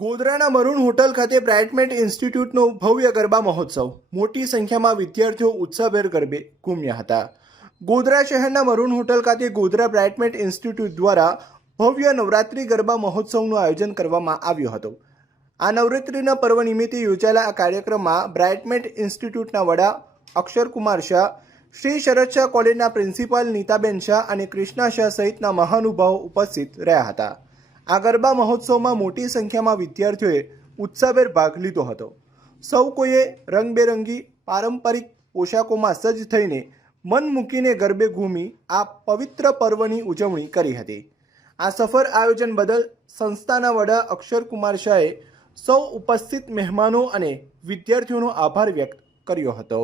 ગોધરાના maroon hotel ખાતે બ્રાઇટમેન્ટ ઇન્સ્ટિટ્યૂટનો ભવ્ય ગરબા મહોત્સવ. મોટી સંખ્યામાં વિદ્યાર્થીઓ ઉત્સાહભેર ગરબે ઘૂમ્યા હતા. ગોધરા શહેરના મરૂન હોટલ ખાતે ગોધરા બ્રાઇટમેન્ટ ઇન્સ્ટિટ્યૂટ દ્વારા ભવ્ય નવરાત્રિ ગરબા મહોત્સવનું આયોજન કરવામાં આવ્યું હતું. આ નવરાત્રિના પર્વ નિમિત્તે યોજાયેલા આ કાર્યક્રમમાં બ્રાઇટમેન્ટ ઇન્સ્ટિટ્યૂટના વડા અક્ષરકુમાર શાહ, શ્રી શરદ શાહ કોલેજના પ્રિન્સિપાલ નીતાબેન શાહ અને કૃષ્ણા શાહ સહિતના મહાનુભાવો ઉપસ્થિત રહ્યા હતા. આ ગરબા મહોત્સવમાં મોટી સંખ્યામાં વિદ્યાર્થીઓએ ઉત્સાહભેર ભાગ લીધો હતો. સૌ કોઈએ રંગબેરંગી પારંપરિક પોશાકોમાં સજ્જ થઈને મન મૂકીને ગરબે ઘૂમી આ પવિત્ર પર્વની ઉજવણી કરી હતી. આ સફળ આયોજન બદલ સંસ્થાના વડા અક્ષરકુમાર શાહે સૌ ઉપસ્થિત મહેમાનો અને વિદ્યાર્થીઓનો આભાર વ્યક્ત કર્યો હતો.